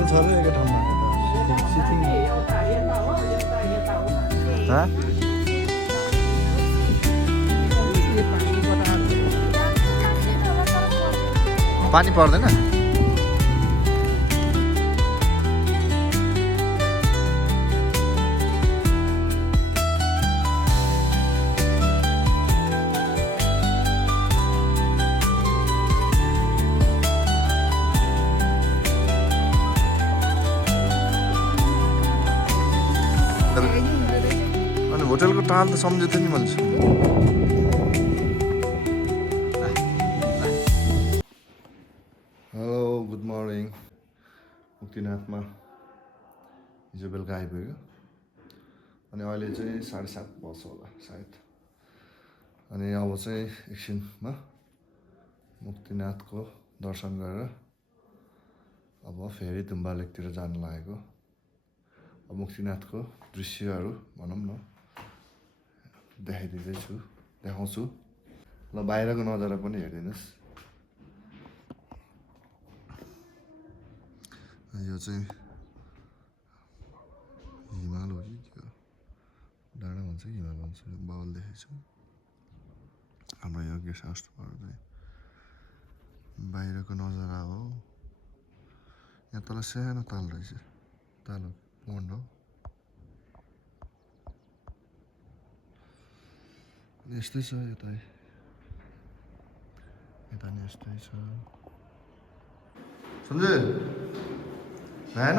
ताल छ रे एकै ठाउँमा सिटिङ पानी पर्दैन अनि होटलको टाल त सम्झेको थिएँ नि मैले हेलो गुड मर्निङ मुक्तिनाथमा हिजो बेलुका आइपुग्यो अनि अहिले चाहिँ 7:30 बज्छ होला सायद अनि अब चाहिँ एकछिनमा मुक्तिनाथको दर्शन गरेर अब फेरि तुम्बा लेकतिर जान लागेको अब मुक्तिनाथको दृश्यहरू भनौँ न देखाउँछु ल बाहिरको नजारा पनि हेरिदिनुहोस् यो चाहिँ हिमाल हो कि के हो डाँडा भन्छ कि हिमाल भन्छ बाउल देखेको छु हाम्रो यो गेस्ट हाउसबाट चाहिँ बाहिरको नजारा हो यहाँ तल सानो ताल रहेछ ताल पोन्ड हो यस्तै छ यता नि यस्तै छ सन्जय भएन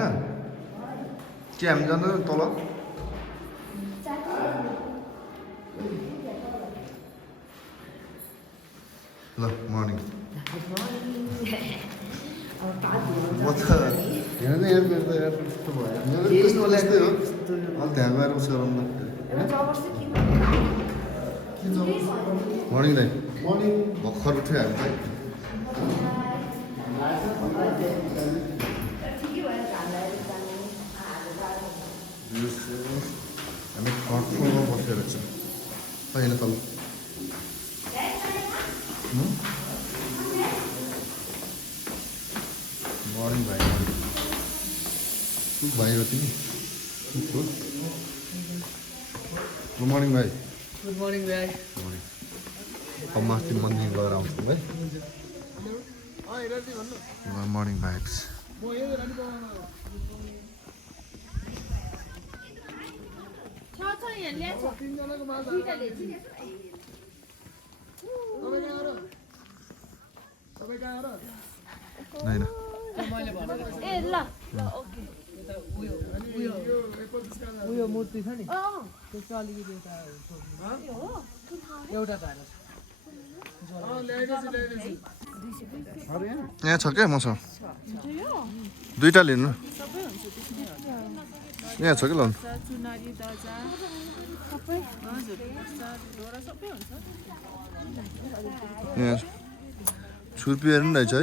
के हामी जाँदैन तल ल मर्निङ म त हेर्दै त्यस्तो भयो मेरो त्यस्तो ल्याउँदै हो अलिक ध्यान गएर उस गरौँ न मर्निङ दाइ मर्निङ भर्खर उठ्यो हामी चाहिँ हामी थर्ड फ्लोरमा बसेर छौँ होइन तल मर्निङ भाइ भाइ हो तिमी गुड मर्निङ भाइ गुड मर्निङ भाइ अब माथि मन्दिर गएर आउँछौँ है मर्निङ भाइब्स होइन उयो मूर्ति छ नि त्यसको अलिकति एउटा यहाँ छ क्या मसँग दुईवटा लिनु यहाँ छ कि लाउनु यहाँ छुर्पी हेर्नु रहेछ है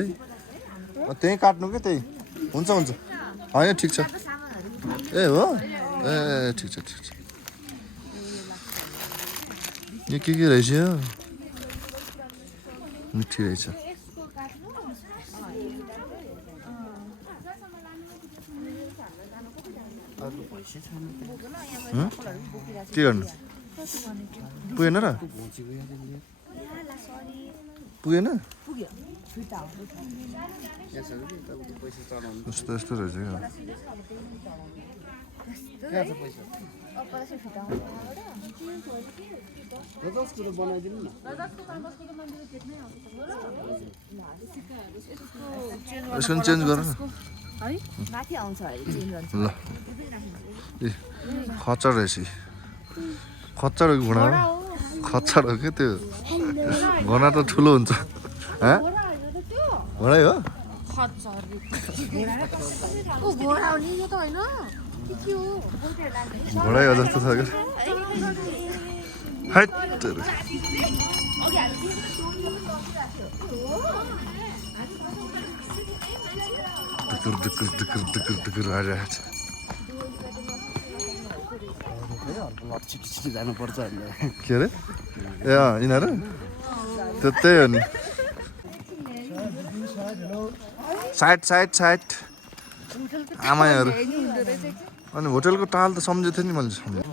त्यहीँ काट्नु क्या त्यही हुन्छ होइन ठिक छ ए हो ए ठिक छ यो के रहेछ मिठी रहेछ के गर्नु पुगेन र पुगेन यस्तो यस्तो रहेछ क्या यसको चेन्ज गर न ल ए खच्चड रहेछ खच्चड हो कि घुँडा खच्चड हो क्या त्यो घुँडा त ठुलो हुन्छ घोडै हो घोडै हो जस्तो छ क्या ढुकुर आइरहेको छ छिटो जानुपर्छ के अरे ए यिनीहरू त्यही हो नि साइड आमाहरू अनि होटेलको टाल त सम्झेको थिएँ नि मैले सम्झेँ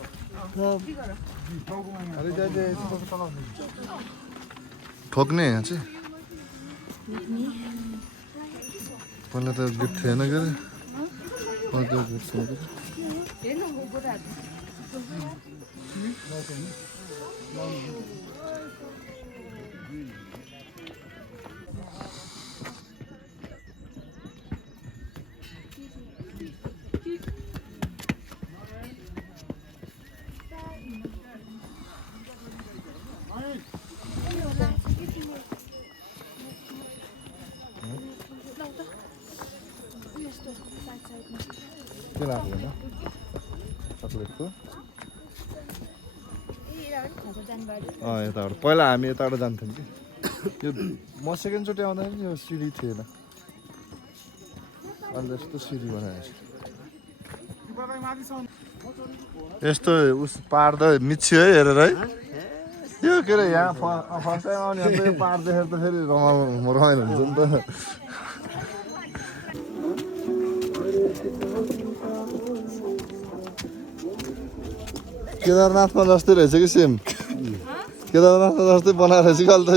ठोक्ने यहाँ चाहिँ पहिला त गेट थिएन के अरे गेट थिएन के लाग्यो होइन चक्लेटको यताबाट पहिला हामी यताबाट जान्थ्यौँ कि यो म सेकेन्डचोटि आउँदाखेरि यो सिडी थिएन अन्त यस्तो सिडी बनाएछ यस्तो उस पाहाड त मिच्यो है हेरेर है यो के अरे यहाँ फर्स्ट टाइम आउने अन्त यो पाहाड देखेर त फेरि रमाइलो हुन्छ नि त केदारनाथमा जस्तै रहेछ कि सेम केदारनाथमा जस्तै बनाएर चाहिँ कल त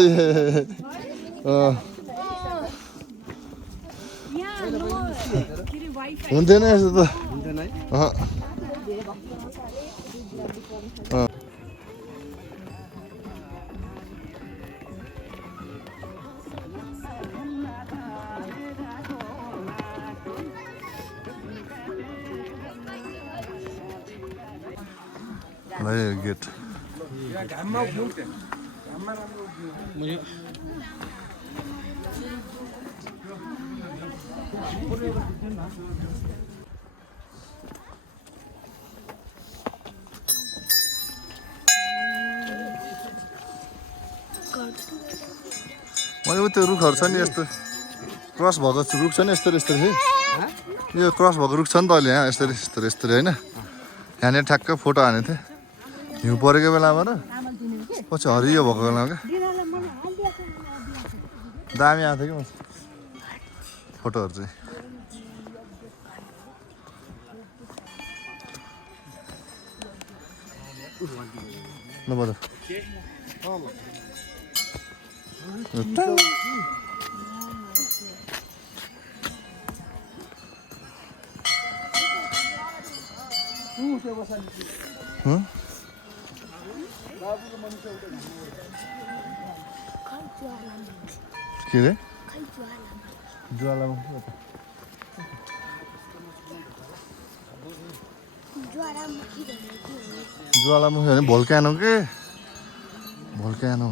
हुन्थेन यस्तो त गेट मैले त्यो रुखहरू छ नि यस्तो क्रस भएको रुख छ नि यस्तो यस्तो है यो क्रस भएको रुख छ नि त अहिले यहाँ यस्तरी यस्तो यस्तरी होइन यहाँनिर ठ्याक्कै फोटो हानेको थिएँ हिउँ परेको बेलामा र पछि हरियो भएको बेलामा क्या दामी आएको थियो कि फोटोहरू चाहिँ नबज के अरे ज्वालामुखी ज्वालामुखी भने भोल्क्यानो के भोल्क्यानो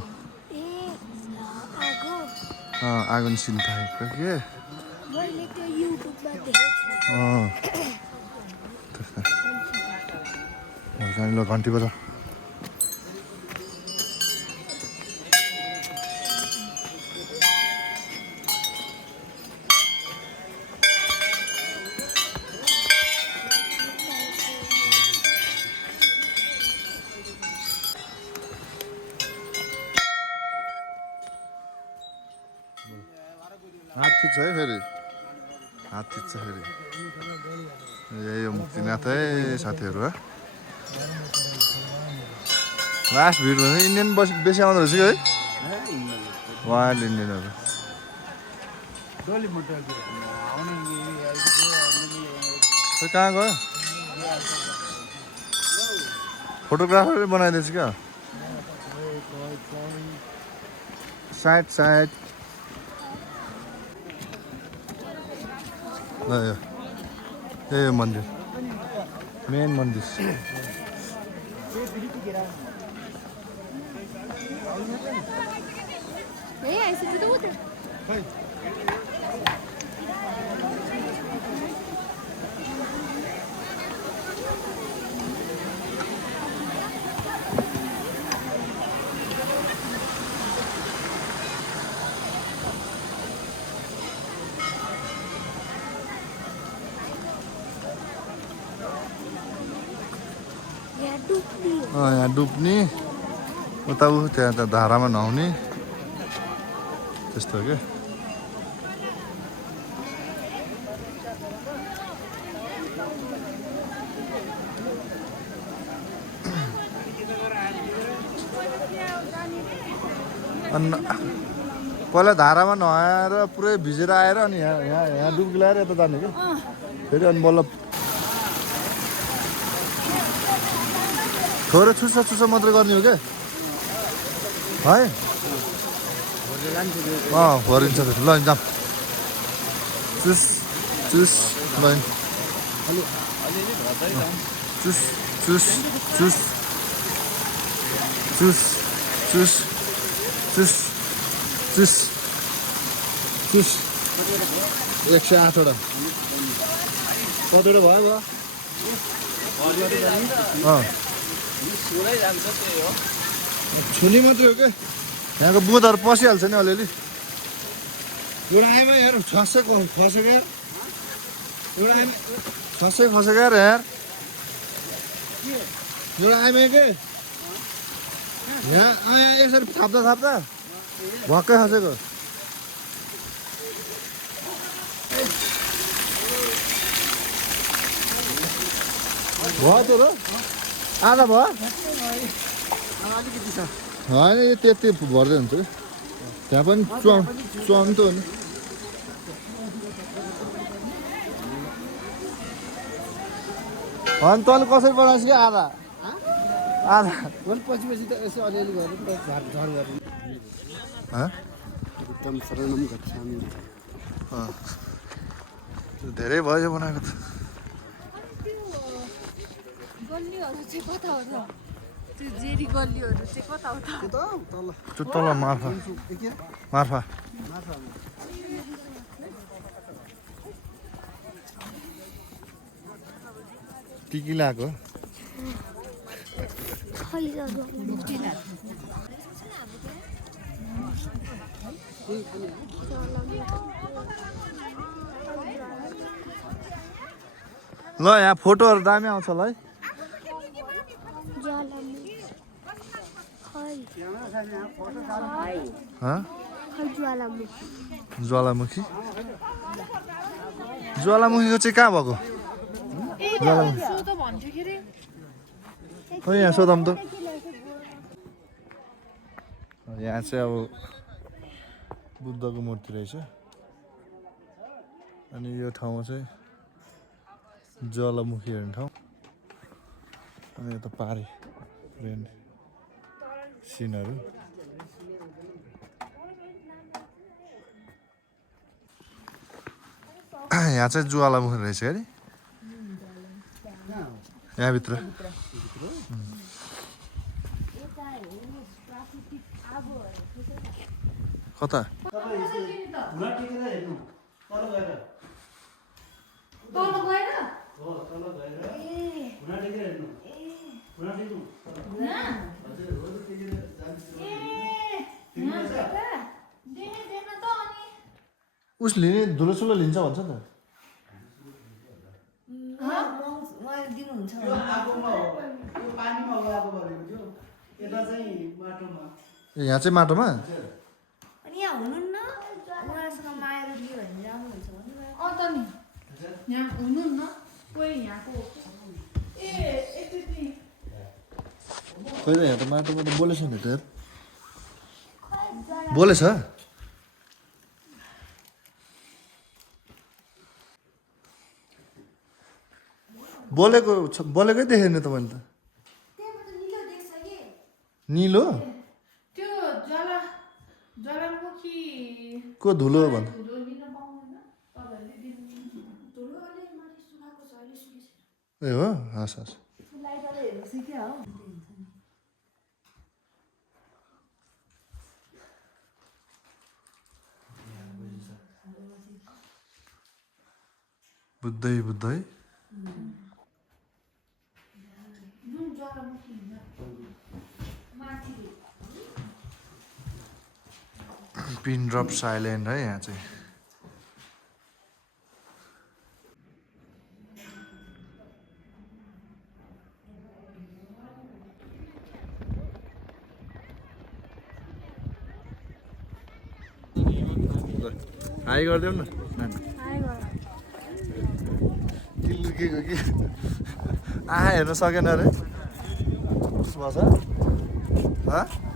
आगो निस्किने टाइपको के भोल्क्यानो घन्टी बजा हात थिच्छ है फेरि हात थिच्छ फेरि यही हो मुक्तिनाथ है साथीहरू है लास्ट भिड भने इन्डियन बेसी आउँदो रहेछ कि है वाइल्ड इन्डियनहरू कहाँ गयो फोटोग्राफरले बनाइदिएछ क्या साइड साइड यही मन्दिर मेन मन्दिर यहाँ डुब्ने उता त्यहाँ त धारामा नुहाउने त्यस्तो के अनि पहिला धारामा नआएर पुरै भिजेर आएर अनि यहाँ यहाँ यहाँ डुब्की लगाएर यता जाने कि फेरि अनि बल्ल थोरै चुसा मात्रै गर्ने हो क्या है भरिन्छ फेरि ल जाऊँ चुस चुस ल चुस चुस चुस चुस चुस चुस चुस चुस 108 वटा कतिवटा भयो छुनी मात्रै हो क्या यहाँको बुँदहरू पसिहाल्छ नि अलिअलि एउटा आएमा यार खसेको यार एउटा आएमा खसेको यार यार एउटा आएमा के यहाँ यसरी थाप्दा भक्कै खसेको भयो त्यो र आधा भयो होइन यो त्यति भर्दै हुन्छ त्यहाँ पनि चुहाउनु त हो नि अनि तैँले कसरी बनाएछ कि आधा पछि त यसो अलिअलि गर्नु झर गर्नु एकदम शरणम गच्छामि धेरै भयो बनाएको त गल्लीहरू चाहिँ कता हो त त्यो जेरी गल्लीहरू चाहिँ कता हो त त्यो तल मार्फा टिकी लगाएको ल यहाँ फोटोहरू दामी आउँछ ल है ज्वालामुखी ज्वालामुखीको चाहिँ कहाँ भएको ज्वालामुखी यहाँ सोधौँ त यहाँ चाहिँ अब बुद्धको मूर्ति रहेछ अनि यो ठाउँमा चाहिँ ज्वालामुखी हेर्ने ठाउँ अनि यता पारि रेन सिनहरू यहाँ चाहिँ ज्वालामुखी रहेछ अरे यहाँभित्र कता उसले धुलोसुलो लिन्छ भन्छ त यहाँ चाहिँ माटोमा अनि यहाँ हुनुहुन्न उहाँसँग माया लियो भने राम्रो हुन्छ भन्नु त नि यहाँ हुनुहुन्न कोही यहाँको खोइ त यहाँ त माटोमा त बोलेछ नि त बोलेछ बोलेकै देखेन त मैले त निलो त्यो ज्वालामुखी को धुलो भन्छ ए हो हस् हस् बुद्धै बुद्धै पिन ड्रप साइलेन्ट है यहाँ चाहिँ हाई गरिदेऊ न लुकेको कि हेर्न सकेन अरे कस्तो भएको छ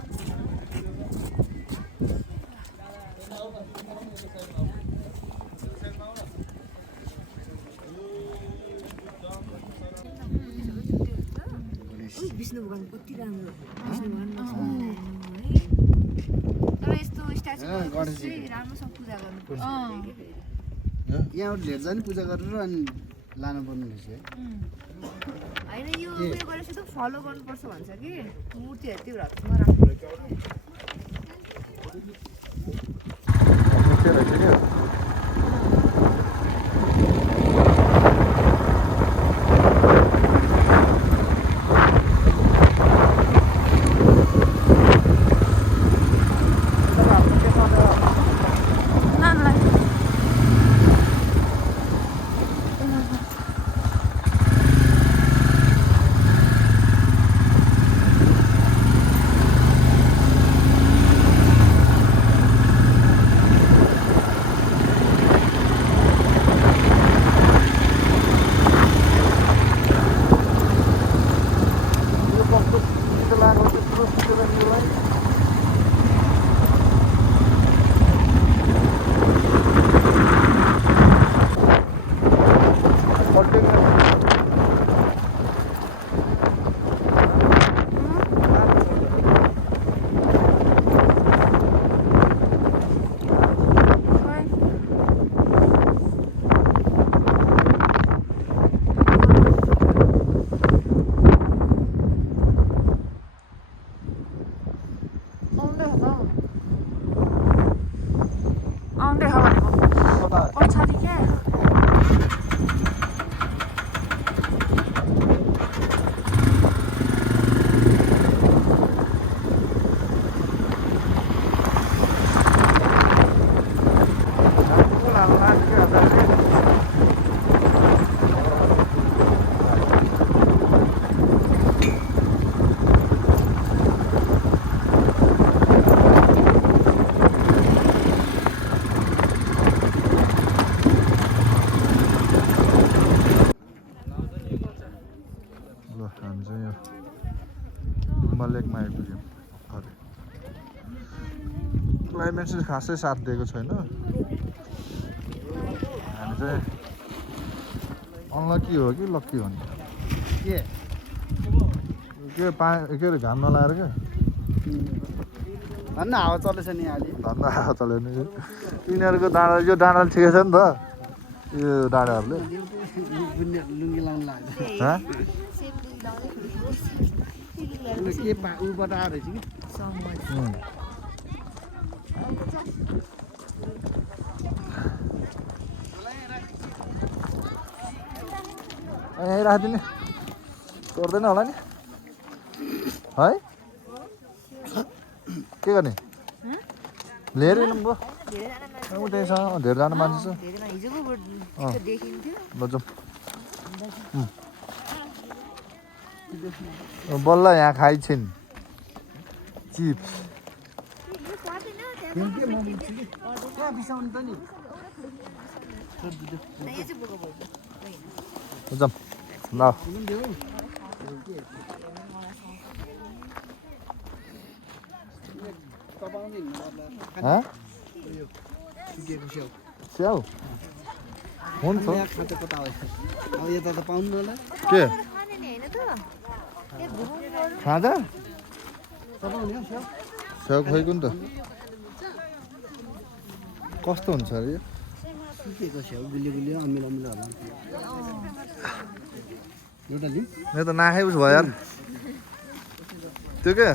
कति राम्रो तर यस्तो स्ट्याचु राम्रोसँग पूजा गर्नुपर्छ यहाँबाट लिएर जाने पूजा गरेर अनि लानु पर्ने रहेछ है होइन यो उयो गरेपछि त फलो गर्नुपर्छ भन्छ कि मूर्तिहरू त्यो ठाउँमा राख्नुपर्छ हामी चाहिँ यो गुम्बा लेकमा आइपुग्यौँ अरे क्लाइमेट चाहिँ खासै साथ दिएको छैन हामी चाहिँ अनलकी हो कि लक्की हो नि के अरे घाम नलाएर क्या भन्न हावा चलेछ नि अहिले धन्दा हावा चल्यो नि यिनीहरूको डाँडा यो डाँडा ठिकै छ नि त यो डाँडाहरूले लुङ्गी लाउनु लाग्यो के उबाट आएर रहेछ कि यहीँ राखिदिने तोड्दैन होला नि है के गर्ने लिएर भयो उतैसँग धेरैजना मान्छे छ ल जाउँ बल्ल यहाँ खाइछन् चिप्स जाउँ ल स्याउ हुन्छ अब यता त पाउनु होला के खाँदा स्याउ खुवाइको नि त कस्तो हुन्छ अरे यो सुकेको स्याउ गुलियो गुलियो अमिलो अमिलो होला एउटा लिउँ मेरो त नाखै उस भयो यार त्यो के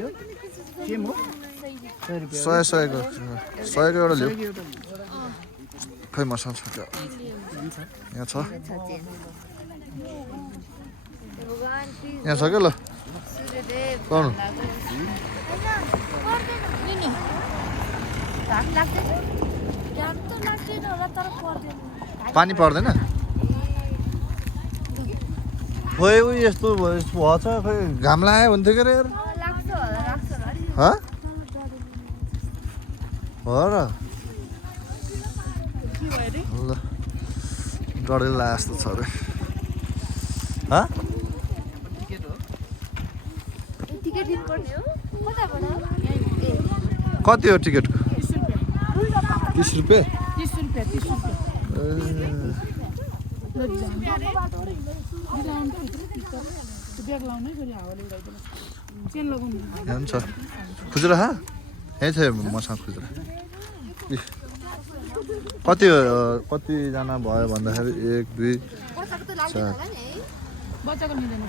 यो सेम हो 100को एउटा लिऊ खै मसँग छ क्या यहाँ छ यहाँ छ क्या ल गर्नु पानी पर्दैन खोइ उयो यस्तो भएछ खोइ घाम लाग्यो भन्थ्यो क्या यार हो र ल डढेर लाए जस्तो छ अरे कति हो टिकटको 30 रुपियाँ ब्याग लाउनै फेरि हावाले उडाइदिनु चेन लगाउनु हुन्छ खुजुरा खा यहीँ थियो मसँग खुजुरा कतिजना भयो भन्दाखेरि 1 2 4 बच्चाको लिँदैन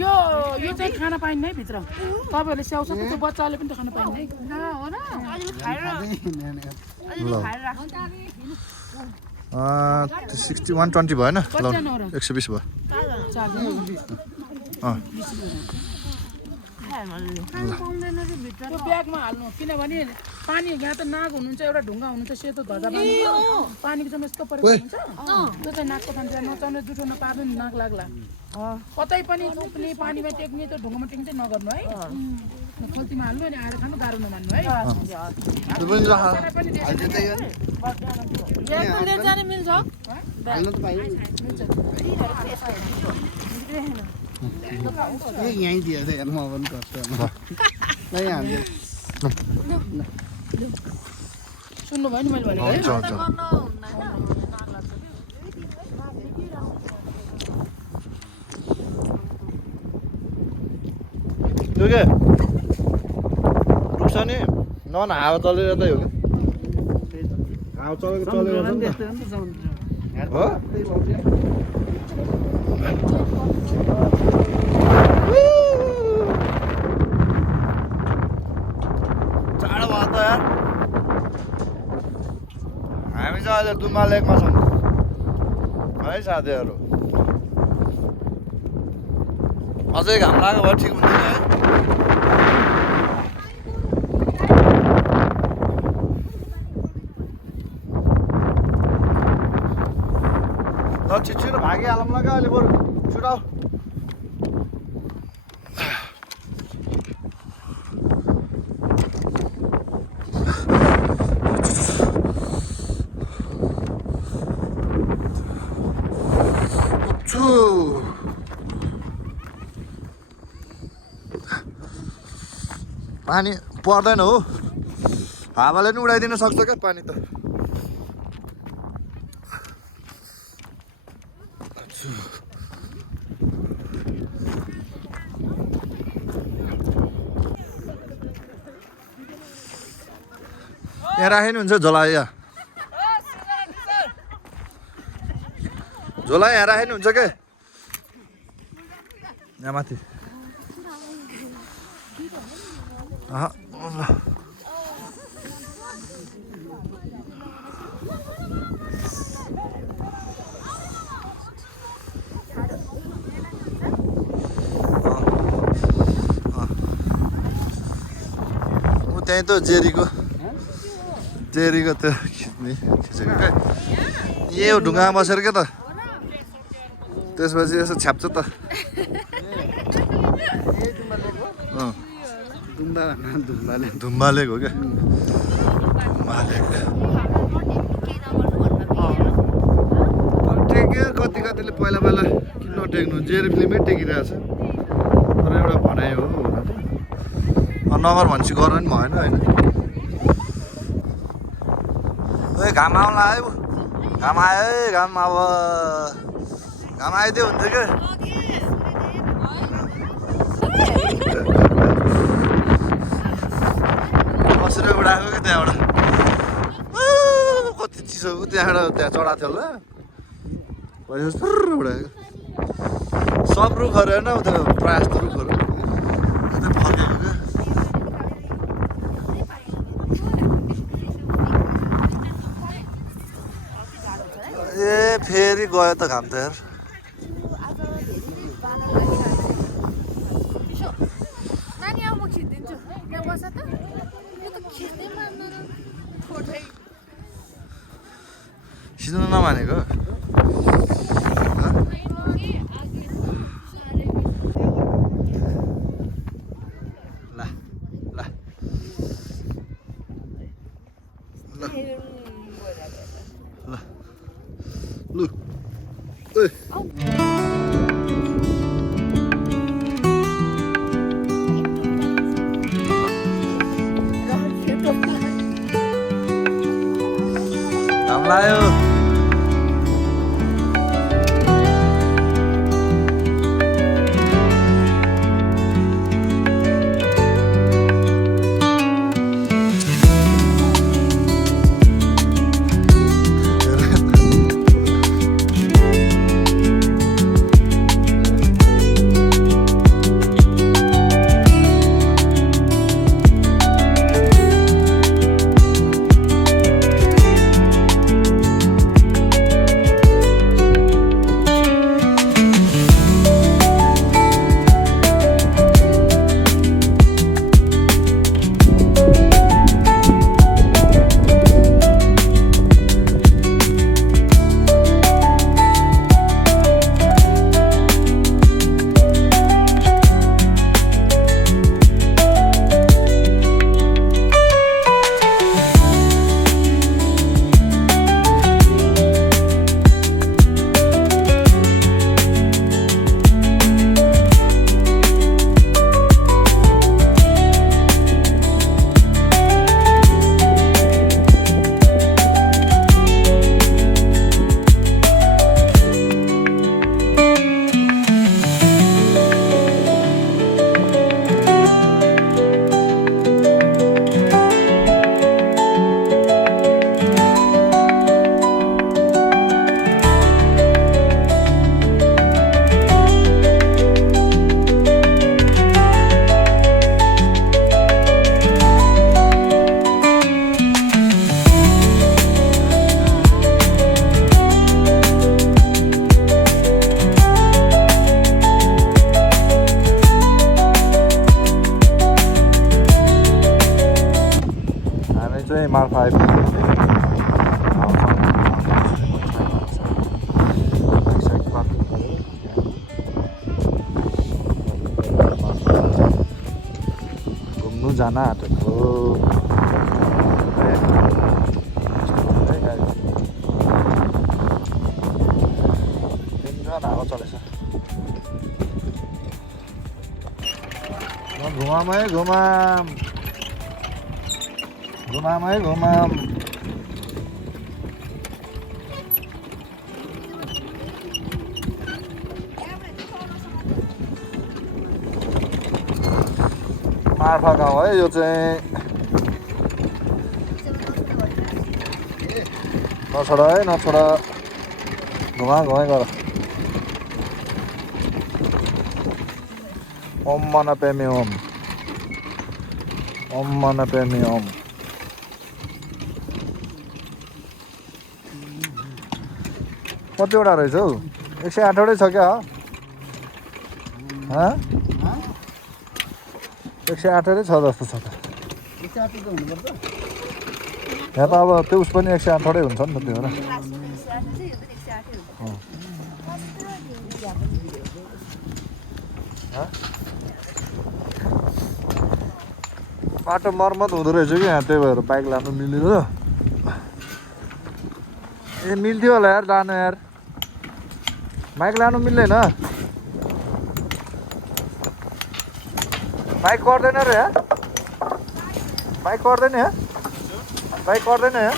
यो चाहिँ खान पाइन्न है भित्र तपाईँहरूले स्याउ सक्छ त्यो बच्चाले पनि त खान पाइन्न है हो र अलिअलि खाएर अलिअलि खाएर राख्नु 60 120 भएन ल 120 भयो त्यो ब्यागमा हाल्नु किनभने पानी यहाँ त नाग हुनुहुन्छ एउटा ढुङ्गा हुनुहुन्छ सेतो ध्वजा पानीको चाहिँ यस्तो परेको हुन्छ त्यो चाहिँ नाकको पानी नचाउने जुठो नपार्नु नि नाक लाग्ला कतै पनि उप्ने पानीमा टेक्ने त्यो ढुङ्गामा टेक्ने चाहिँ नगर्नु है खल्तीमा हाल्नु अनि आएर खानु गाह्रो नमान्नु है यहीँ दिएर हेर म पनि कस्तो सुन्नुभयो नि मैले भनेको है त्यो के रुख्छ नि नन हावा चलेर त हो कि हावा चलेको हो चाँडो भयो त यार हामी चाहिँ अहिले दुम्बा लेकमा छौँ है साथीहरू अझै घाम लाग्यो भए ठिक हुन्थ्यो है ल छिटो भागिहालौँ ल क्या अहिले बरु छुटाऊ पानी पर्दैन हो हावाले नि उडाइदिन सक्छ क्या पानी त यहाँ राखे नि हुन्छ झोला यहाँ झोला यहाँ राखे नि हुन्छ के यहाँ माथि त्यहीँ त जेरीको त्यो खिचेको क्या यो ढुङ्गामा बसेर क्या त त्यसपछि यसो छ्याप्छ त धुम्बा लेक हो क्या टेक्यो कतिले पहिला किन टेक्नु जेरी फिल्ममै टेकिरहेछ तर एउटा भनाइ हो नगर भनेपछि गर्नु नि भएन होइन घाम आउला है घाम आयो है घाम अब घाम आइदियो हुन्थ्यो क्या बसेर उडाएको क्या त्यहाँबाट कति चिसो त्यहाँबाट त्यहाँ चढाएको थियो होला भएपछि उडाएको सब रुखहरू होइन त्यो प्रायः जस्तो रुखहरू फर्केको क्या ए फेरि गयो त घाम त यार नानी अब म खिचिदिन्छु त्यहाँ बस त यो त खिच्नै मान्दैन फोटै खिच्नु नमानेको Look. Hey. Làm lại ơi. चाहिँ मार्फा आइपुग्यो घुम्नु जान आँटेको हावा चलेछ घुमाम है घुमाम घुमाम है घुमाम मार्फा गाउँ है यो चाहिँ नछोडा है नछोडा घुमा घुमाइ गर ओम मन पेमी ओम ओम मन पेमी ओम कतिवटा रहेछ हौ 108 वटै छ क्या 108 वटै छ जस्तो छ त यहाँ त अब त्यो उस पनि 108 वटै हुन्छ नि त त्यो होला बाटो मर्मत हुँदो रहेछ कि यहाँ त्यही भएर बाइक लानु मिल्यो ए मिल्थ्यो होला यार लानु यार बाइक लानु मिल्दैन बाइक गर्दैन र यहाँ बाइक गर्दैन यहाँ बाइक गर्दैन यहाँ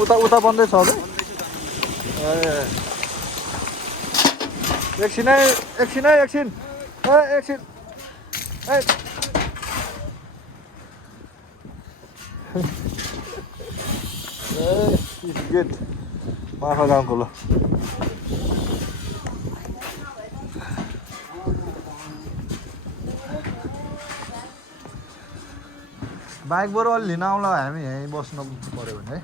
उता उता बन्दै छ होला एकछिन है एकछिन है एकछिन एकछिन गेट मार्फा गाउँको ल बाइक बरु अलि लिन आउँला हामी यहीँ बस्नु पऱ्यो भने है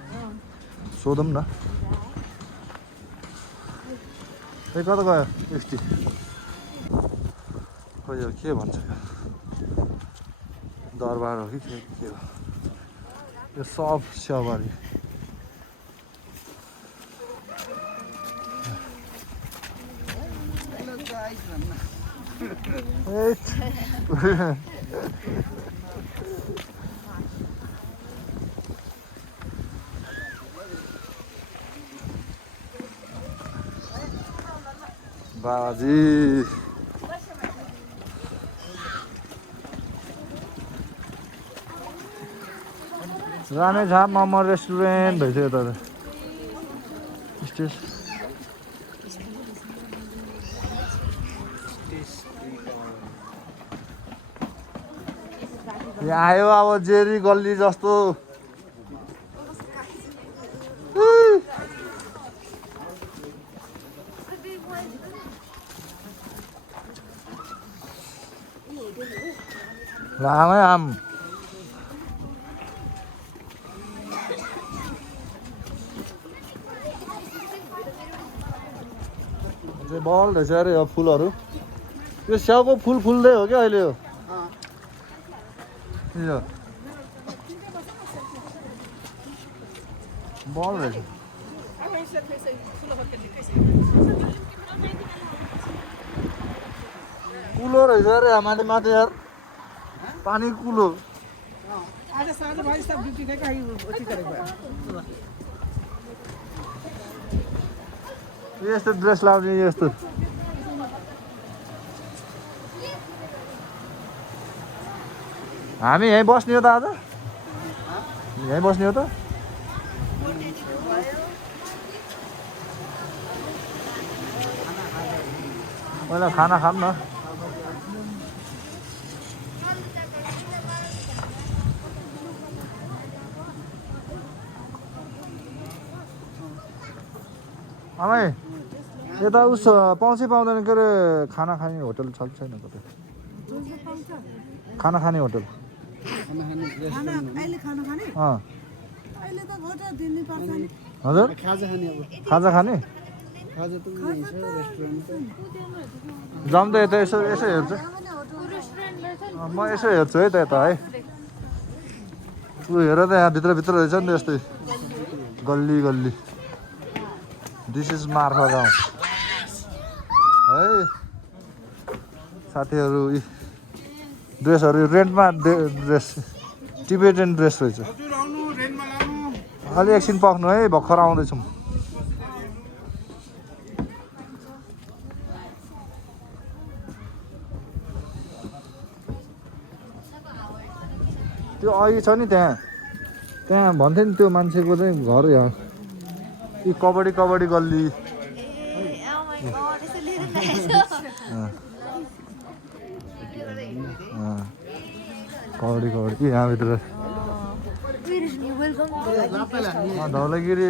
सोधौँ न ए कता गयो एसटी खोइ यो के भन्छ दरबार हो कि के हो यो सब स्याबारी बाबाजी रामेझाप मोमो रेस्टुरेन्ट भइसक्यो त स्टेज यहाँ आयो अब जेरी गल्ली जस्तो लामै आम बल रहेछ अरे यो फुलहरू यो स्याउको फुल फुल्दै हो क्या अहिले यो बल रहेछ कुलो रहेछ अरे हमारे माथि यार पानी कुलो यस्तो ड्रेस लाउने यस्तो हामी यहीँ बस्ने हो त आज यहीँ बस्ने हो त पहिला खाना खाऊँ न आमै यता उस पाउँछै पाउँदैन के अरे खाना खाने होटल छ कि छैन कतै खाना खाने होटल हजुर खाजा खाने जाउँ त यता यसो यसो हेर्छु म यसो हेर्छु है त यता है ऊ हेर त यहाँ भित्र रहेछ नि त यस्तै गल्ली गल्ली दिस इज मार्फा गाउँ है साथीहरू ड्रेसहरू रेन्टमा ड्रेस टिबेटन ड्रेस रहेछ अलि एकछिन पख्नु है भर्खर आउँदैछौँ त्यो अघि छ नि त्यहाँ भन्थ्यो नि त्यो मान्छेको चाहिँ घर यहाँ कि कबड्डी गल्ली कबड्डी यहाँभित्र धौलागिरी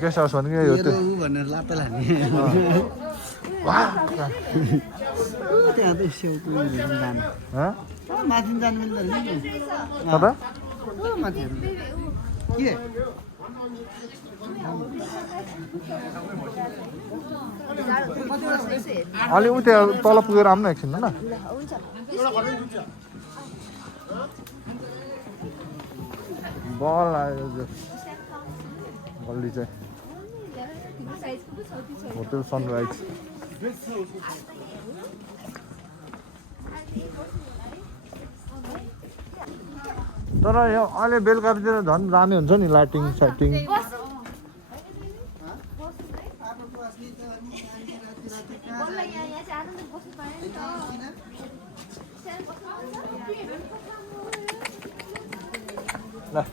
गेस्ट हाउस भनेको हो त्यो भनेर लाप्पा लाने त्यहाँ त स्याउको माथि जानु मिल्दैन कता माथि के अलि उ त्यहाँ तल पुगेर आउनु न एकछिन ल बल आयो गल्ली चाहिँ होटल सनराइज तर यो अहिले बेलुकातिर झन् दामी हुन्छ नि लाइटिङ साइटिङ ल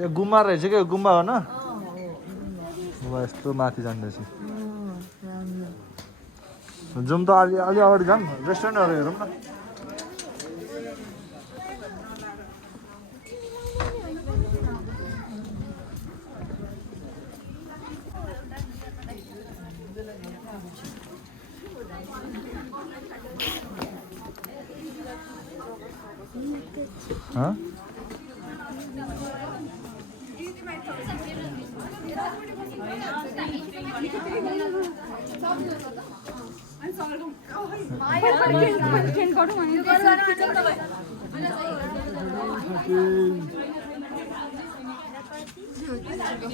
यो गुम्बा रहेछ क्या गुम्बा हो न गुम्बा यस्तो माथि जाँदैछ जाउँ त अलि अगाडि जाऊँ रेस्टुरेन्टहरू हेरौँ न हाँ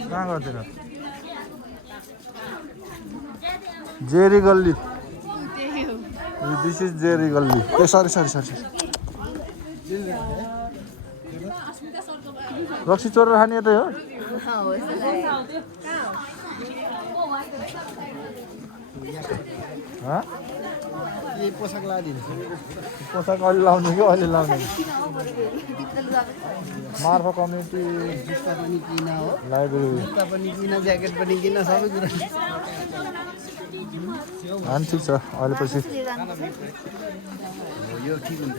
कहाँ गएर जेरी गल्ली दिस इज जेरी गल्ली ए सरी रक्सी चोरेर खाने यतै हो पोसाक लगाइदिन्छ पोसाक अहिले लाउने कि अहिले लाउने मार्फा कम्युनिटी जुत्ता पनि किन हो लाइब्रेरी जुत्ता पनि किन ज्याकेट पनि किन सबै कुरा ठिक छ अहिले पछि यो ठिक हुन्छ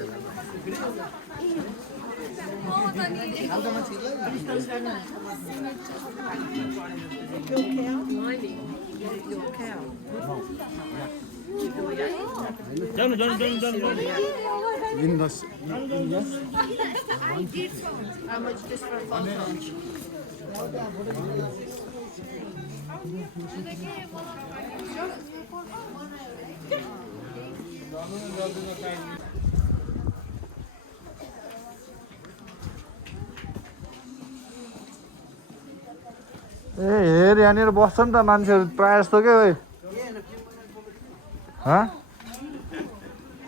ए हेर यहाँनिर बस्छ नि त मान्छेहरू प्रायः जस्तो के हो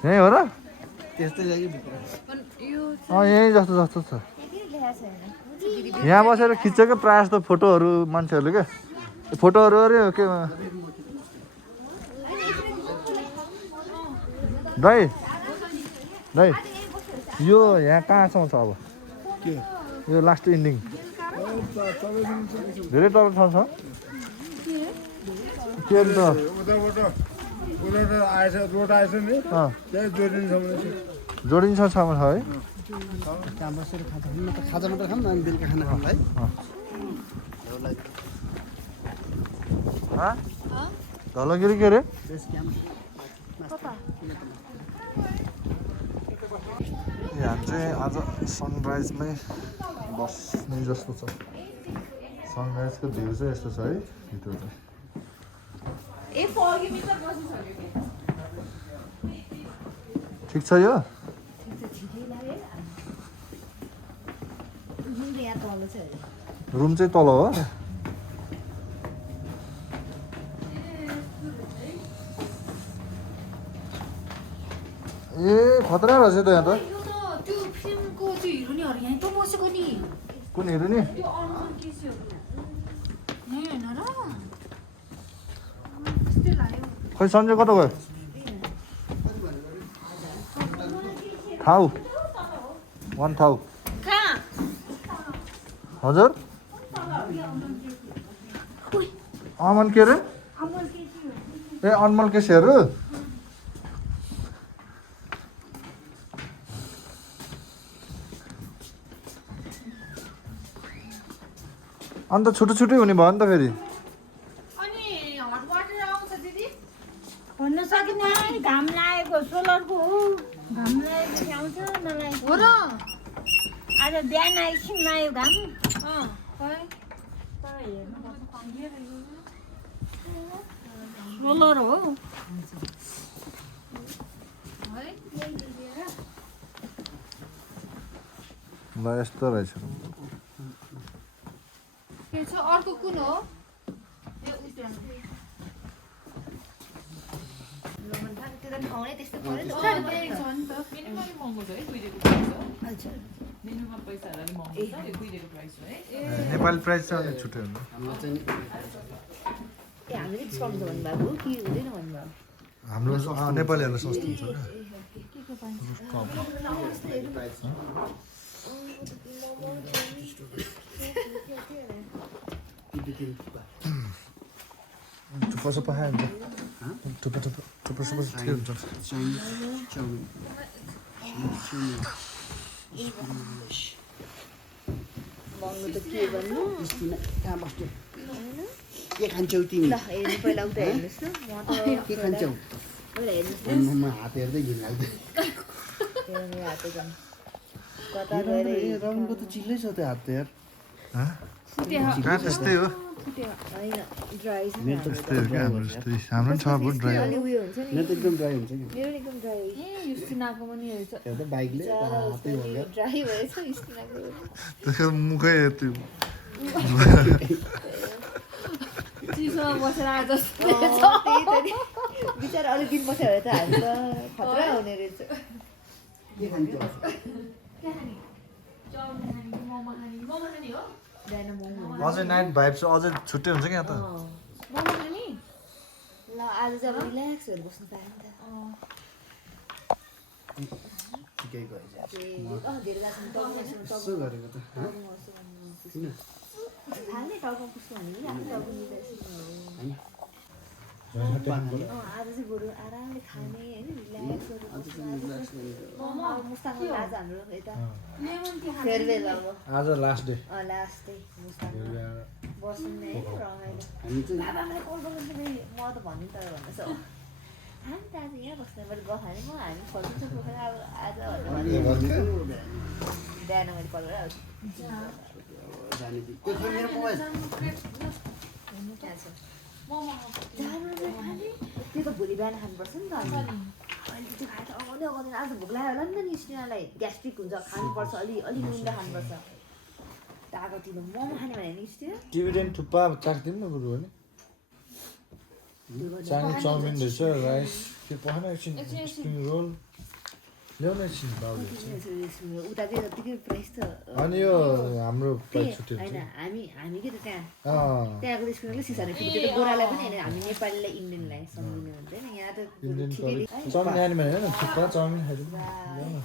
यहीँ हो र त्यस्तै लाग्यो भित्र यहीँ जस्तो छ यहाँ बसेर खिच्छ क्या प्रायः जस्तो फोटोहरू मान्छेहरूले क्या फोटोहरू अरे के दाइ यो यहाँ कहाँसम्म छ अब यो लास्ट इन्डिङ धेरै तल छ के अन्त जोडिन्छ छ है त्यहाँ बसेर खाजा मात्र खाऊँ न अनि बेलुका खाना खाऊँ है धौलागिरी के अरे हामी चाहिँ आज सनराइजमै बस्ने जस्तो छ सनराइजको भ्यू चाहिँ यस्तो छ है भित्र चाहिँ ए पग्यो मित्र बसिसक्यो के ठिक छ यो ठिकै लाग्यो जुन यहाँ तल छ अरे रुम चाहिँ तल हो ए खतरा रहेछ त यहाँ त यो त त्यो फिल्मको त्यो हिरो नि यहीँ त बसेको नि कुन हेर्नु नि त्यो अनुमान केसीहरू नै होइन र त्यस्तै लाग्यो खै सन्जय कता गयो थाउ 1000 कहाँ हजुर अमन के अरे ए अनमल केसीहरू अन्त छुट्टै छुट्टै हुने भयो नि त फेरि अनि हट वाटर आउँछ दिदी भन्न सकिन्न घाम लागेको सोलरको हो घाम लागेको आउँछ नलागेको हो र आज बिहान एकछिन लाग्यो घाम खै सोलर हो है ल यस्तो रहेछ के छ अर्को कुन हो ठाउँै त्यस्तो पऱ्यो नि त नेपाली प्राइस चाहिँ अलिक छुट्टै हुन्छ हाम्रो चाहिँ नि ए हामीले डिस्काउन्ट छ भन्नुभएको हो कि हुँदैन भन्नुभएको हाम्रो नेपालीहरूलाई सस्तो हुन्छ थुप्रो सबै खायो हुन्छ थुप्रो ठिकै हुन्छ चाइनिज चाउमिन महँगो त के भन्नु स्पिना कहाँ बस्यो के खान्छौ तिमी ल हेर्नु पहिला उता हेर्नुहोस् न म त के खान्छौ पहिला हेर्नुहोस् म हात हेर्दै घिन लाग्दै मेरो हात जानु कता गएर रमको त चिल्लै छ त्यो हात त यार कहाँ त्यस्तै हो होइन ड्राई छ मेरो त त्यस्तै हो क्या हाम्रो जस्तै हाम्रो पनि छ बहुत ड्राई अलि उयो हुन्छ नि मेरो त एकदम ड्राई हुन्छ नि मेरो एकदम ड्राई ए युस्टिनाको पनि हेर्छ हेर्दा बाइकले हातै हो क्या ड्राई भएछ युस्टिनाको त्यसको मुखै त्यो चिसोमा बसेर आए जस्तो बिचरा अलिक दिन बस्यो भने त हामी त खतरा हुने रहेछ के खान्छौ बिहान मोमो अझै नाइट भाइब चाहिँ अझै छुट्टै हुन्छ क्या त मोमो खाने ल आज चाहिँ अब रिल्याक्स भएर बस्नु पायो नि ठिकै गयो त धेरै गएको यसो गरेको त किन खाने टाउको कस्तो भने नि आफ्नो टाउको होइन आज चाहिँ बरु आरामले खाने होइन रिल्याक्स मुस्ताङको आज हाम्रो यता फेयरवेल अब आज last day last day Mustang बस्ने है रमाइलो हामी चाहिँ बाबा मलाई कल गर्नु म त भन्नु तर भन्दैछ हामी त आज यहाँ बस्ने मैले गफ हालेँ म हामी फर्किन्छ पोखरा अब आज बिहान मैले कल गरेर जाने कि त्यो खोइ मेरो मोबाइल त्यो त भोलि बिहान खानुपर्छ नि त अहिले त्यो खाएर अगाउँदै अगाउँदैन आज भोक लाग्यो होला नि त नि स्नेहालाई ग्यास्ट्रिक हुन्छ खानुपर्छ अलि नुनले खानुपर्छ तागतिलो मोमो खाने भने नि स्नेहा डिभिडेन्ट थुक्पा चाखिदिउँ न बरु होइन चाइनिज चाउमिन रहेछ राइस के पखाएन एकछिन स्प्रिङ रोल ल्याउन एकछिन बाउले उता चाहिँ जतिकै प्राइस त अनि यो हाम्रो प्राइस छुट्टै होइन हामी के त त्यहाँ अँ त्यहाँको स्कुलले सिसाले फेरि त्यो त गोरालाई पनि होइन हामी नेपालीलाई इन्डियनलाई सम्झिनु हुँदैन यहाँ त इन्डियन ठिकै चाउमिन खाने भने होइन थुक्पा चाउमिन खाइदिउँ ल्याउन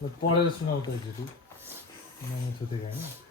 ल पढेर सुनाउ त एकचोटि मैले थुतेको होइन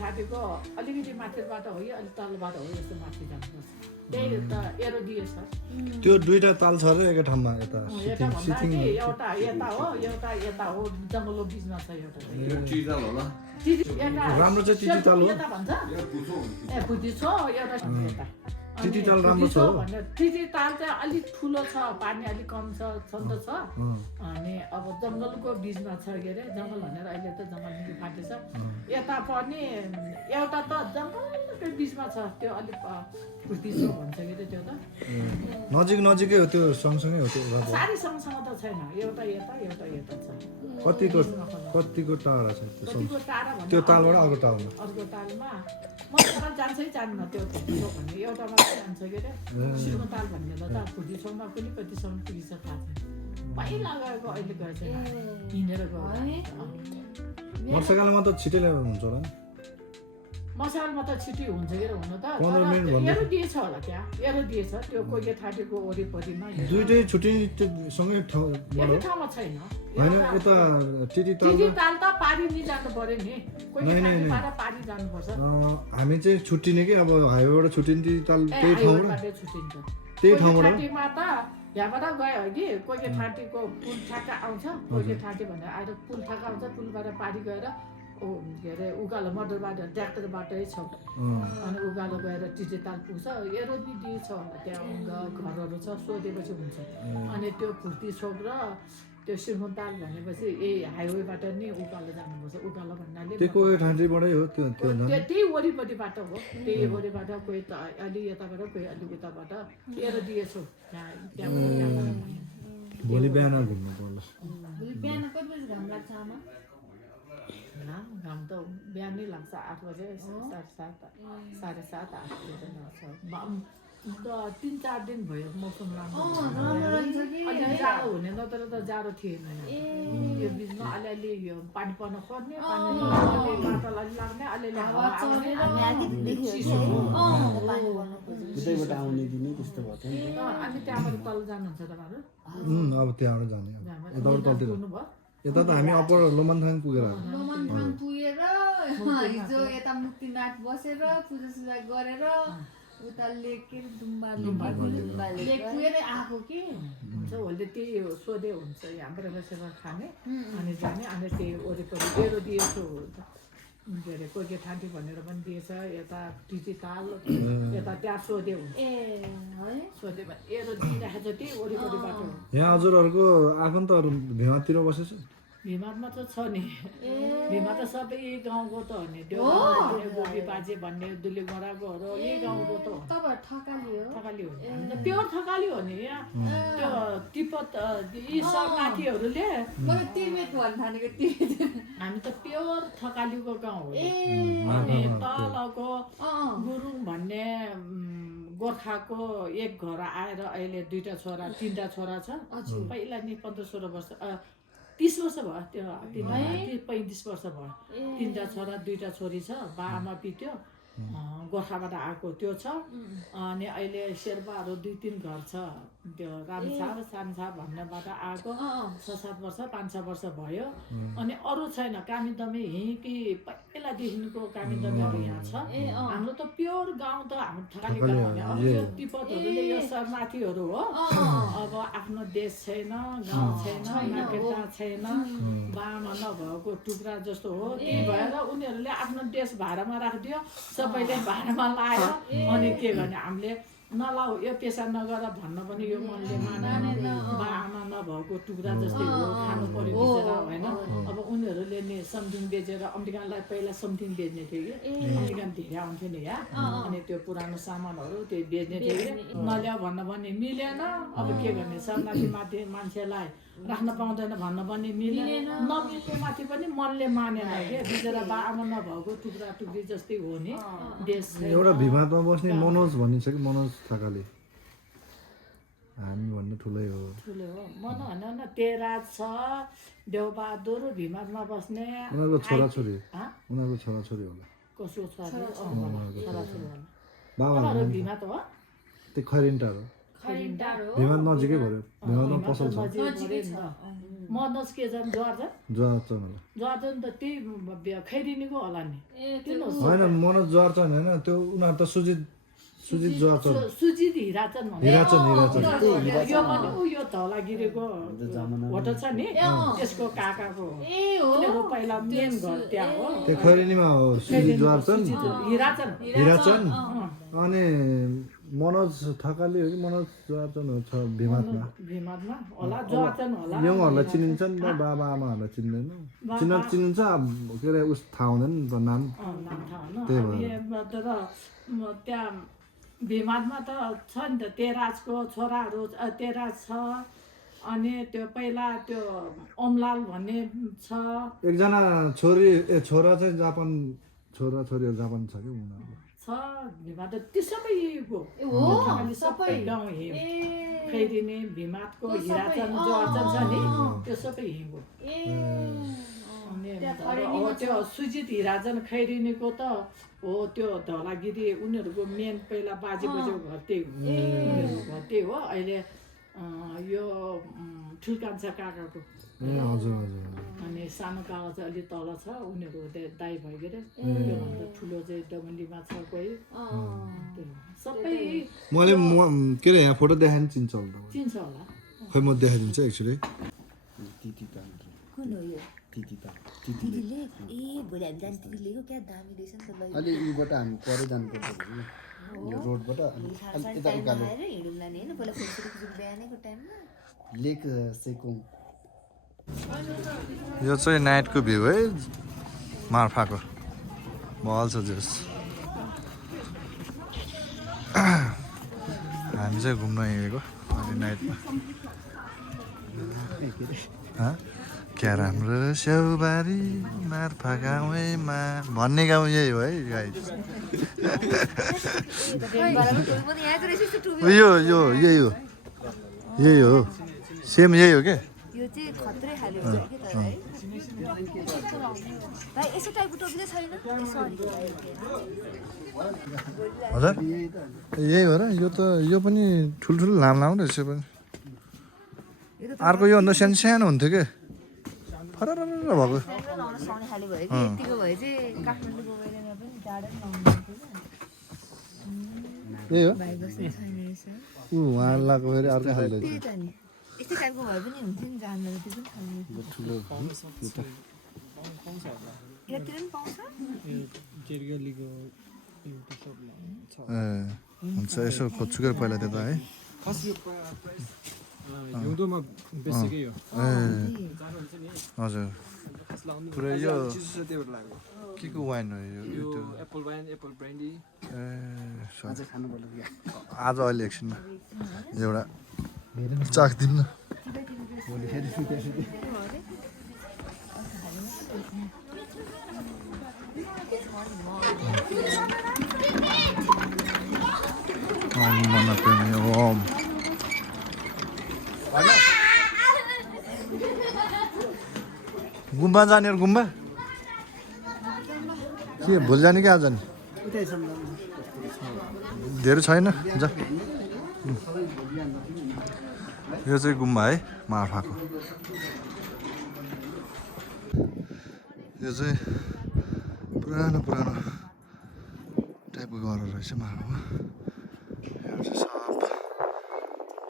ठाटेको अलिकति माथिबाट हो कि अलिक तलबाट हो यस्तो माथि जानुपर्छ त्यही त एरो दिएछ त्यो दुईटा ताल छ र एकै ठाउँमा यता यता भन्दा कि एउटा यता हो एउटा यता हो जङ्गलको बिचमा छ एउटा टिटाल होला राम्रो चाहिँ टिटी ताल हो? यता भन्छ ए बुद्धि छ एउटा यता टिटी ताल राम्रो छ हो? टिटी ताल चाहिँ अलिक ठुलो छ पानी अलिक कम छ छन्द छ अनि अब जङ्गलको बिचमा छ के अरे जङ्गल भनेर अहिले त जङ्गल निकै फाटेछ यता पनि एउटा त जङ्गलकै बिचमा छ त्यो अलिक फुर्ती छ भन्छ कि त्यो त नजिकै हो त्यो सँगसँगै हो त्यो सारी सँगसँग त छैन एउटा यता छ कतिको टाढा छ त्यो कतिको टाढा भन्दा त्यो तालबाट अर्को तालमा अर्को तालमा म ताल जान्छै जान्न त्यो फुर्ती भन्ने एउटा मात्रै जान्छ के अरे सिर्को ताल भन्ने त फुर्ती छेउमा पनि कतिसम्म पुगिन्छ थाहा छैन पहिला गएको अहिले गए छैन हिँडेर गयो मोटरसाइकलमा त छिटै ल्याएर हुन्छ होला नि मसालमा त छिटै हुन्छ के हुन त 15 मिनेट भन्दा एरो दिएछ होला त्यहाँ एरो दिएछ त्यो कोही थाटेको वरिपरिमा दुईटै छुट्टी सँगै एकै ठाउँमा छैन होइन यता टिटी ताल टिटी ताल त पारी नि जानु पर्यो नि कोही पारी जानुपर्छ हामी चाहिँ छुट्टिने कि अब हाइवेबाट छुट्टिने टिटी ताल त्यही ठाउँबाट छुट्टिन्छ त्यही ठाउँबाट ठाटीमा त यहाँबाट गयो कि कोही ठाटीको पुल ठाका आउँछ कोही ठाटी भनेर आएर पुल ठाका आउँछ पुलबाट पारी गएर के अरे उकालो मोटरबाट ट्र्याक्टरबाटै छ अनि उकालो गएर टिटी ताल पुग्छ एरो दिदी छ त्यहाँ घरहरू छ सोधेपछि हुन्छ अनि त्यो फुर्ती छोक र त्यो सिर्मुन ताल भनेपछि हाइवेबाट नि उकालो जानुपर्छ उकालो भन्नाले त्यही ठाँटीबाटै हो त्यो त्यही वरिपरिबाट हो त्यही वरिबाट कोही त अलि यताबाट कोही अलि उताबाट एरो दिएछु भोलि बिहान घुम्नु पर्ला बिहान कति बजी घाम लाग्छ आमा घाम त बिहानै लाग्छ 8 बजे 7:30 8 बजे 3-4 दिन भयो मौसम राम्रो अलि जाडो हुने नत्र त जाडो थिएन यो बिचमा अलिअलि यो पानी पर्न खोज्ने पानी बाटो अलि लाग्ने अलिअलि हावा आउने उतैबाट आउने दिनै त्यस्तो भयो अनि त्यहाँबाट तल जानुहुन्छ तपाईँहरू अब त्यहाँबाट जाने यताबाट तलतिर यता त हामी अप्पर लोमनथाङ पुगेर लोमनथाङ पुगेर हिजो यता मुक्तिनाथ बसेर पूजासुजा गरेर उता लेक दुम्बा लेक पुगेर आएको कि हुन्छ होलले त्यही सोधे हुन्छ यहाँबाट बसेर खाने अनि जाने अनि त्यही वरिपरि एरो दिएछु के अरे कोही ठाँटी भनेर पनि दिएछ यता टिटी ताल यता त्यहाँ सोधे हुन्छ सोधे भने एरो दिइराखेको छ त्यही वरिपरि बाटो यहाँ हजुरहरूको आफन्तहरू भेवातिर बसेछ भिमातमा त छ नि भिमा त सबै गाउँको त हो नि त्यो गोबी बाजे भन्ने दुले गराकोहरू यही गाउँको त हो थकाली हो प्योर थकाली हो नि यहाँ त्यो तिब्बत यी शरणार्थीहरूले हामी त प्योर थकालीको गाउँ हो अनि तलको गुरुङ भन्ने गोर्खाको एक घर आएर अहिले 2टा छोरा 3टा छोरा छ पहिला नि 15-16 वर्ष 30 वर्ष भयो त्यो 35 वर्ष भयो 3टा छोरा 2टा छोरी छ बाआमा बित्यो गोर्खाबाट आएको त्यो छ अनि अहिले शेर्पाहरू 2-3 घर छ त्यो रामछाप सानछाप भन्नेबाट आएको 6-7 वर्ष 5-6 वर्ष भयो अनि अरू छैन कामी दमे यहीँ कि पहिलादेखिको कामी दमेहरू यहाँ छ हाम्रो त प्योर गाउँ त हाम्रो थकाली गाउँ भने अब यो तिब्बतहरूले यो शरणार्थीहरू हो अब आफ्नो देश छैन गाउँ छैन नागरिकता छैन बामा नभएको टुक्रा जस्तो हो त्यही भएर उनीहरूले आफ्नो देश भाडामा राखिदियो सबैले भाडामा लायो अनि के गर्ने हामीले नलाऊ यो पेसा नगर भन्न पनि यो मनले मानेन बाआमा नभएको टुक्रा जस्तै हो खानु पर्यो बिचरा होइन अब उनीहरूले नि समथिङ बेचेर अमेरिकनलाई पहिला समथिङ बेच्ने थियो कि अमेरिकन धेरै आउँथ्यो नि यहाँ अनि त्यो पुरानो सामानहरू त्यो बेच्ने थियो कि नल्याऊ भन्न पनि मिलेन अब के गर्ने शरणार्थी माथि मान्छेलाई राख्न पाउँदैन भन्न पनि मिलेन नमिल्ने माथि पनि मनले मानेन के बिचरा बाआमा नभएको टुक्रा टुक्री जस्तै हो नि देश एउटा भिमातमा बस्ने मनोज भनिन्छ कि मनोज थकाली हामी भन्ने ठुलै हो मन भन न तेराज छ देवबहादुर भिमातमा बस्ने उनीहरूको छोराछोरी होला कसको छोराछोरी होला बाबा भिमात हो त्यो खैरिन्टार हो भिमान नजिकै पऱ्यो भिमानमा पसल छ मदनस के जान जर्जन जर्चन होला जर्जन त त्यही खैरिनीको होला नि होइन मनोज जर्चन होइन त्यो उनीहरू त सुजित जर्चन सुजित हिराचन भन्छ हिराचन यो पनि ऊ यो धौलागिरीको होटल छ नि त्यसको काकाको उनीहरू पहिला मेन घर त्यहाँ हो त्यो खैरेनीमा हो सुजित जर्चन हिराचन अनि मनोज थकाली हो कि मनोज जर्चन हो छ भिमातमा होला जर्जन होला यौँहरूलाई चिनिन्छ नि त बाबा आमाहरूलाई चिन्दैन चिनिन्छ के अरे उस थाहा हुँदैन नि त नाम त्यही भएर तर त्यहाँ भिमादमा त छ नि त तेराजको छोराहरू तेराज छ अनि त्यो पहिला त्यो ओमलाल भन्ने छ एकजना छोरा चाहिँ जापान छोरीहरू जापान छ कि उनीहरू छ भिमाद त्यो सबै सबै गाउँ हिउँ खैरिनी भिमादको हिराचन जर्जन छ नि त्यो सबै हिउँ हो त्यो सुजित हिराचन खैरिनीको त हो त्यो धौलागिरी उनीहरूको मेन पहिला बाजे बज्यू घर त्यही घर त्यही हो अहिले यो ठुल्कान्छा काकाको अनि सानो काका चाहिँ अलिक तल छ उनीहरू दाइ भइगएर त्योभन्दा ठुलो चाहिँ डबन्डीमा छ कोही सबै मैले के अरे यहाँ फोटो देखायो नि चिन्छ होला चिन्छ होला खै म देखाइदिन्छु एक्चुली कुन हो यो दिदीले ए भोलि हामी जाने दिदीले क्या दामी रहेछ नि त ल अलि यहीँबाट हामी परै जानुपर्छ यो रोडबाट यता उकालो हिँडौँला नि होइन पहिला फुलसुरी बिहानैको टाइममा लेक सेकोङ यो चाहिँ नाइटको भ्यू है मार्फाको महल छ जस हामी चाहिँ घुम्न हिँडेको अहिले नाइटमा क्या राम्रो स्याउबारी मार्फा गाउँमा भन्ने गाउँ यही हो है गाइस यही हो सेम यही हो क्या यो चाहिँ खत्रै खाले हुन्छ कि तर है भाइ यसो टाइपको टोपी चाहिँ छैन सरी हजुर यही हो र यो पनि ठुल्ठुलो लामो रहेछ पनि अर्को योभन्दा सानो सानो हुन्थ्यो क्या फरर भएको सुहाउने खाले भयो कि यतिको भए चाहिँ काठमाडौँको वेदरमा पनि जाडो पनि यही हो भाइ बस्नु छैन रहेछ उहाँ लगाएको फेरि अर्को खाले त्यही त नि यस्तै टाइपको भए पनि हुन्थ्यो नि जान्दा त्यो पनि खानु ठुलो यतिर पनि पाउँछ ए हुन्छ यसो खोज्छु क्या पहिला त्यता है हिउँदोमा बेसिकै हो ए हजुर पुरै यो के को वाइन हो यो एप्पल वाइन एप्पल ब्रान्डी ए अझै खानु पर्यो आज अहिले एकछिनमा एउटा चाखिदिउँ न ओम गुम्बा जाने गुम्बा के भोलि जाने कि आज जाने धेरै छैन जा यो चाहिँ गुम्बा है मार्फाको यो चाहिँ पुरानो टाइपको घर रहेछ मार्फामा यहाँ चाहिँ सब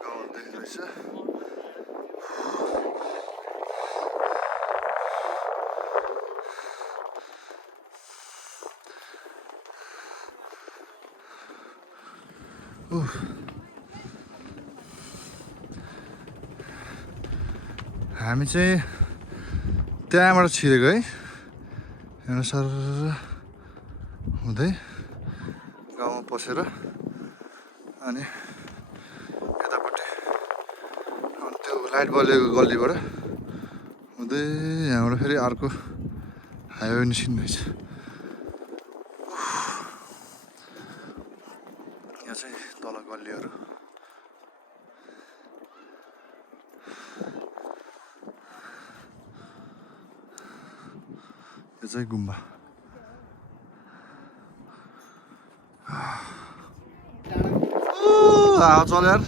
गाउँ रहेछ हामी चाहिँ त्यहाँबाट छिरेको है यहाँ सर हुँदै गाउँमा पसेर अनि यतापट्टि त्यो लाइट बलेको गल्लीबाट हुँदै यहाँबाट फेरि अर्को हाइवे निस्किँदो रहेछ यहाँ चाहिँ तल गल्लीहरू यो चाहिँ गुम्बा हावा चल्यो यार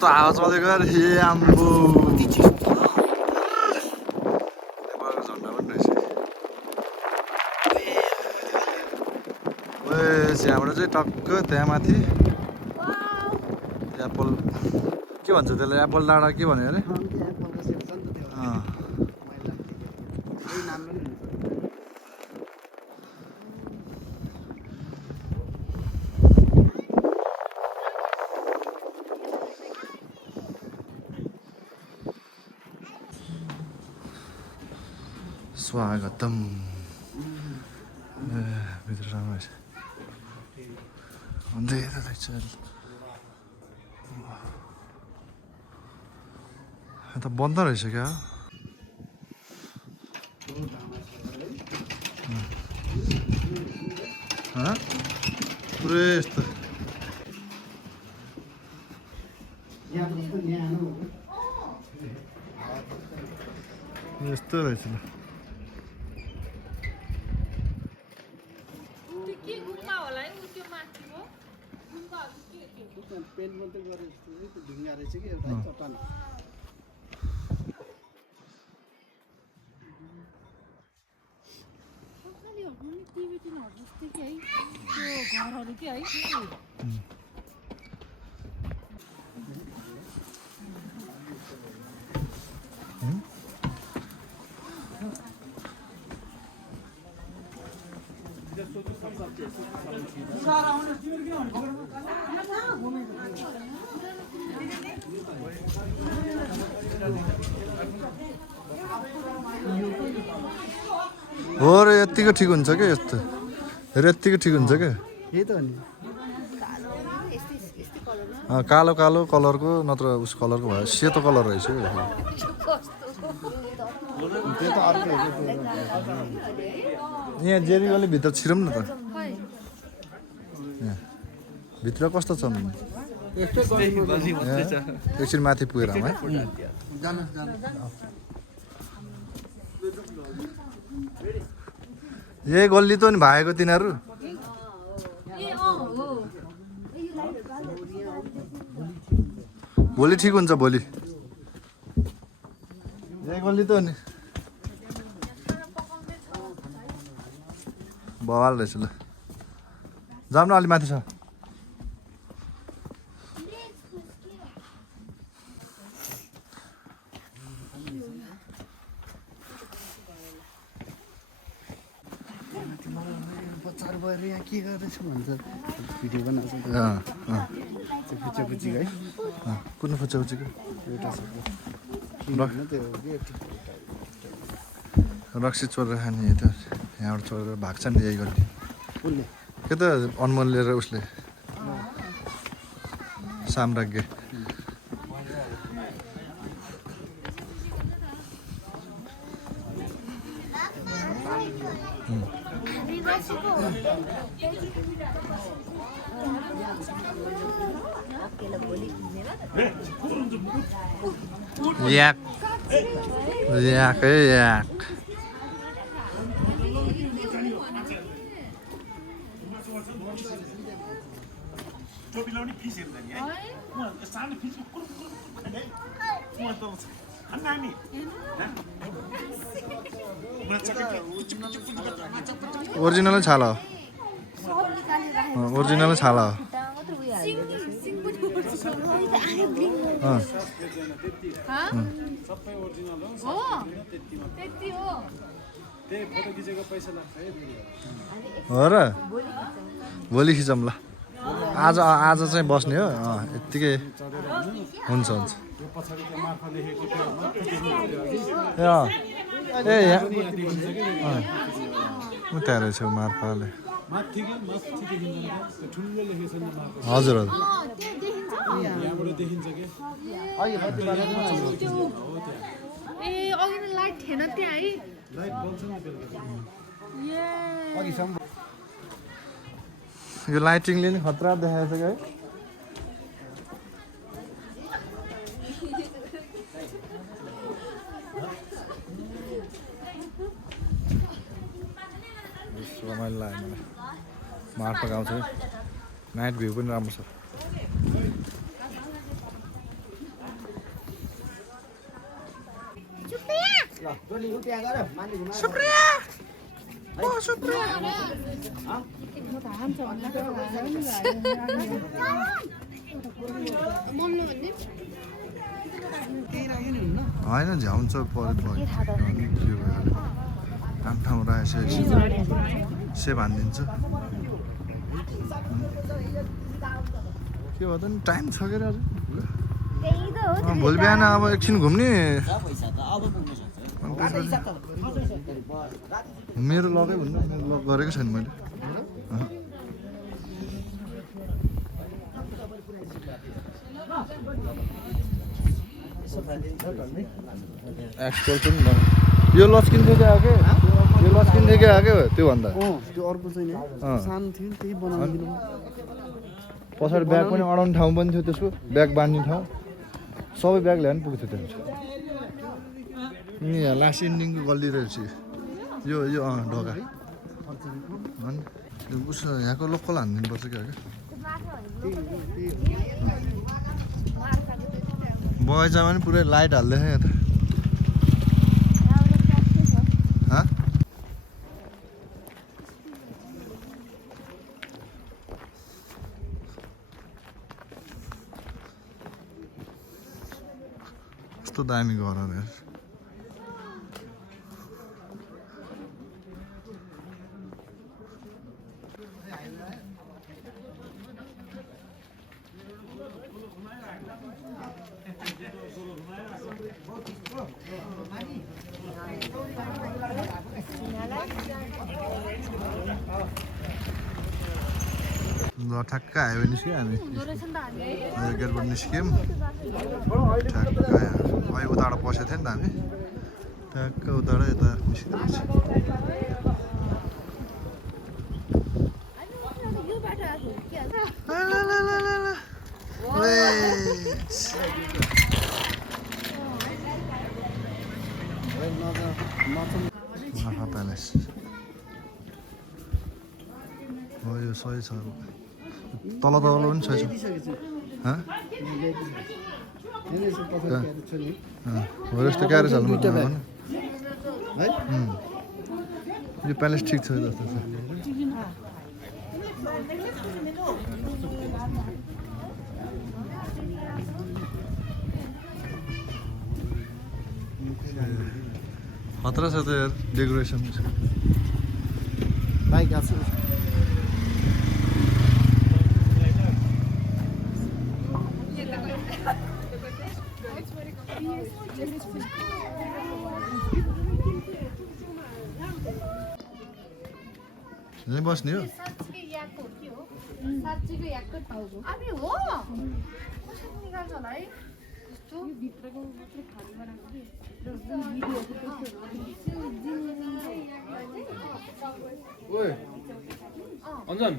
कस्तो आवाज आउँदै गयो हे आम्बो नेपालको झन्डा पनि रहेछ यहाँबाट चाहिँ टक्क त्यहाँ माथि एप्पल के भन्छ त्यसलाई एप्पल डाँडा के भन्यो अरे स्वागतम भित्र राम्रो रहेछ अन्धेरो रहेछ त बन्द रहेछ क्या पुरै यस्तो यस्तो रहेछ ल पेन्ट मात्रै गरेर जस्तो ढुङ्गा रहेछ कि एउटा चट्टान घरहरू के है हो र यत्तिको ठिक हुन्छ क्या यस्तो यत्तिको ठिक हुन्छ क्या यही त हो नि कालो कालो कलरको नत्र उस कलरको भयो सेतो कलर रहेछ क्या त्यो त अर्कै हो यहाँ जेरीवाले भित्र छिरौँ न त यहाँ भित्र कस्तो छ एकछिन माथि पुगेर है यही गल्ली त नि भागेको तिनीहरू भोलि ठिक हुन्छ भोलि यही गल्ली त नि बवाल रहेछ ल जाऊँ न अलि माथि छ बच्चाहरू भएर यहाँ के गर्दैछ भन्छ भिडियो बनाउँछ फुच्ची है कुन फुच्चाउचीको एउटा रक्सी चोरेर खाने त यहाँबाट चोरेर भाग्छ नि यही गल्ली कुनले के त अनमोल लिएर उसले साम्राज्ञ याक याक है याक ओरिजिनल छाला हो ओरिजिनल छाला हो हो र भोलि खिचौँ ल आज चाहिँ बस्ने हो यत्तिकै हुन्छ हुन्छ ए यहाँ उता रहेछ मार्फाले हजुर हजुर यो लाइटिङले नि खतरा देखाएको छ है रमाइलो लाग्यो मलाई मार्फा गाउँ छ नाइट भ्यू पनि राम्रो छ होइन झ्याउँछ पऱ्यो काम ठाउँमा राखेपछि सेप हानिदिन्छु के भयो त नि टाइम छ के अरे भोलि बिहान अब एकछिन घुम्ने मेरो लगै भन्नु मेरो लग गरेको छैन मैले एक्सपल पनि यो लस्किन थियो क्या आएको यो लस्किन थियो क्या आएको त्योभन्दा त्यो अर्को चाहिँ नि सानो थियो नि त्यही बनाउनु पछाडि ब्याग पनि अडाउने ठाउँ पनि थियो त्यसको ब्याग बाँध्ने ठाउँ सबै ब्याग ल्याएर पुगेको थियो त्यहाँ नि यहाँ लास्ट इन्डिङको गल्ली रहेछ यो यो ढोका अनि उस यहाँको लोकल हानिदिनुपर्छ क्या बगैँचामा पनि पुरै लाइट हाल्दैछ यहाँ त कस्तो दामी घर अरे ल ठ्याक्क आयो निस्क्यो हामी गेटबाट निस्क्यौँ ठ्याक्क आयो अहिले उताबाट पसेको थियो नि त हामी ठ्याक्क उताबाट यता निस्किँदैछ प्यालेस हो यो सही छ तल तल पनि सही छ हो यस्तो क्यारेज हाल्नु यो प्यालेस ठिक छ जस्तो छ खतरा छ त यार डेकोरेसन बाइक आएको छ यहीँ बस्ने हो अनि हो कसरी निकाल्छ होला है ओए अन्जन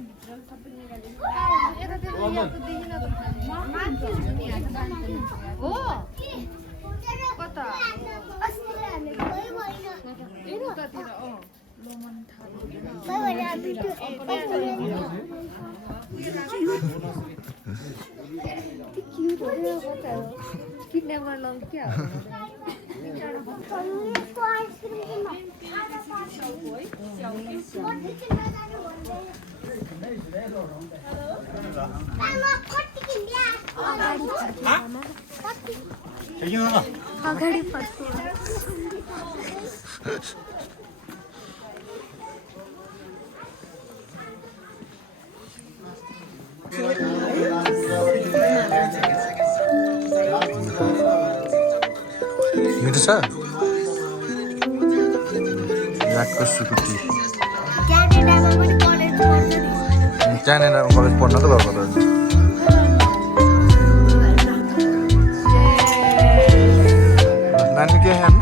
हो कता किडन्याप गर्न लाउँ क्या अगाडि मिठो छ याकको सुकुटी क्यानाडामा कलेज पढ्न त गएको त नानी के है